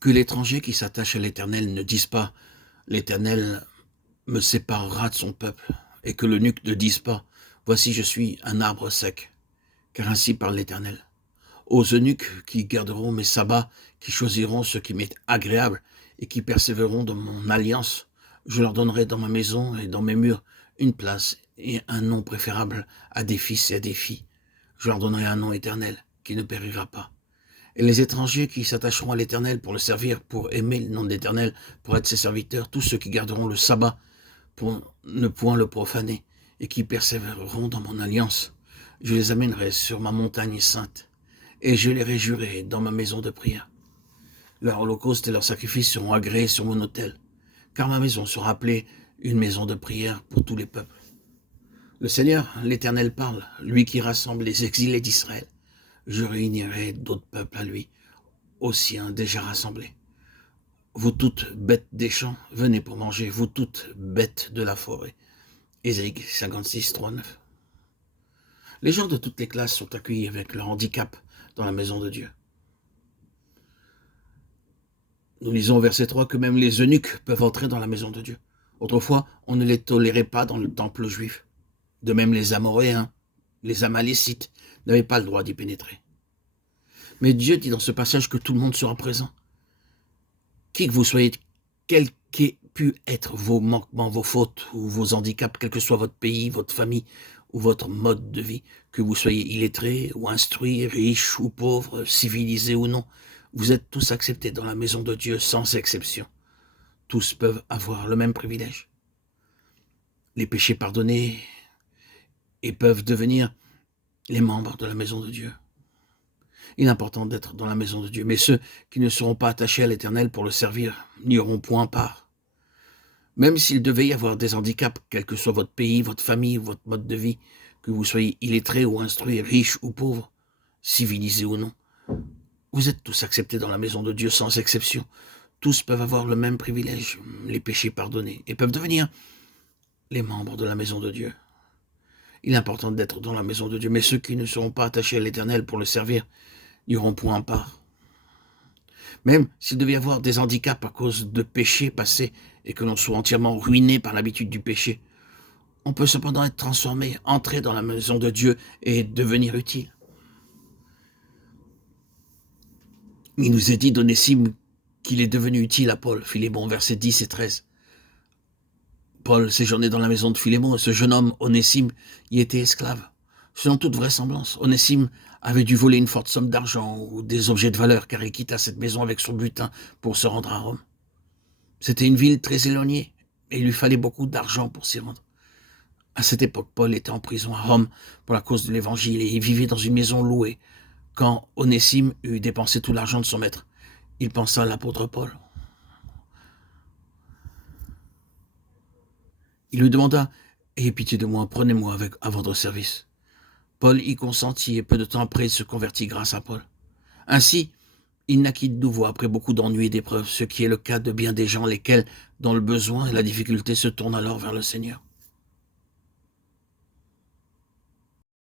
Que l'étranger qui s'attache à l'Éternel ne dise pas: «L'Éternel me séparera de son peuple», et que l'eunuque ne dise pas: «Voici, je suis un arbre sec», car ainsi parle l'Éternel. Aux eunuques qui garderont mes sabbats, qui choisiront ce qui m'est agréable, et qui persévéreront dans mon alliance, je leur donnerai dans ma maison et dans mes murs une place et un nom préférable à des fils et à des filles. Je leur donnerai un nom éternel qui ne périra pas. Et les étrangers qui s'attacheront à l'Éternel pour le servir, pour aimer le nom de l'Éternel, pour être ses serviteurs, tous ceux qui garderont le sabbat pour ne point le profaner, et qui persévéreront dans mon alliance, je les amènerai sur ma montagne sainte, et je les réjouirai dans ma maison de prière. Leurs holocaustes et leurs sacrifices seront agréés sur mon autel, car ma maison sera appelée une maison de prière pour tous les peuples. Le Seigneur, l'Éternel parle, lui qui rassemble les exilés d'Israël. Je réunirai d'autres peuples à lui, aux siens déjà rassemblés. Vous toutes bêtes des champs, venez pour manger, vous toutes bêtes de la forêt. Ésaïe 56, 3, 9. Les gens de toutes les classes sont accueillis avec leur handicap dans la maison de Dieu. Nous lisons au verset 3 que même les eunuques peuvent entrer dans la maison de Dieu. Autrefois, on ne les tolérait pas dans le temple juif. De même, les Amoréens, les Amalécites n'avaient pas le droit d'y pénétrer. Mais Dieu dit dans ce passage que tout le monde sera présent. Qui que vous soyez, quels qu'aient pu être vos manquements, vos fautes ou vos handicaps, quel que soit votre pays, votre famille ou votre mode de vie, que vous soyez illettré ou instruit, riche ou pauvre, civilisé ou non, vous êtes tous acceptés dans la maison de Dieu sans exception. Tous peuvent avoir le même privilège. Les péchés pardonnés et peuvent devenir les membres de la maison de Dieu. Il est important d'être dans la maison de Dieu, mais ceux qui ne seront pas attachés à l'Éternel pour le servir n'y auront point part. Même s'il devait y avoir des handicaps, quel que soit votre pays, votre famille, votre mode de vie, que vous soyez illettré ou instruit, riche ou pauvre, civilisé ou non, vous êtes tous acceptés dans la maison de Dieu sans exception. Tous peuvent avoir le même privilège, les péchés pardonnés, et peuvent devenir les membres de la maison de Dieu. Il est important d'être dans la maison de Dieu, mais ceux qui ne seront pas attachés à l'Éternel pour le servir n'y auront point part. Même s'il devait y avoir des handicaps à cause de péchés passés et que l'on soit entièrement ruiné par l'habitude du péché, on peut cependant être transformé, entrer dans la maison de Dieu et devenir utile. Il nous est dit d'Onésime qu'il est devenu utile à Paul, Philémon, versets 10 et 13. Paul séjournait dans la maison de Philémon et ce jeune homme, Onésime, y était esclave. Selon toute vraisemblance, Onésime avait dû voler une forte somme d'argent ou des objets de valeur car il quitta cette maison avec son butin pour se rendre à Rome. C'était une ville très éloignée et il lui fallait beaucoup d'argent pour s'y rendre. À cette époque, Paul était en prison à Rome pour la cause de l'évangile et il vivait dans une maison louée. Quand Onésime eut dépensé tout l'argent de son maître, il pensa à l'apôtre Paul. Il lui demanda « Ayez pitié de moi, prenez-moi à votre service ». Paul y consentit et peu de temps après il se convertit grâce à Paul. Ainsi, il naquit de nouveau après beaucoup d'ennuis et d'épreuves, ce qui est le cas de bien des gens lesquels, dans le besoin et la difficulté, se tournent alors vers le Seigneur.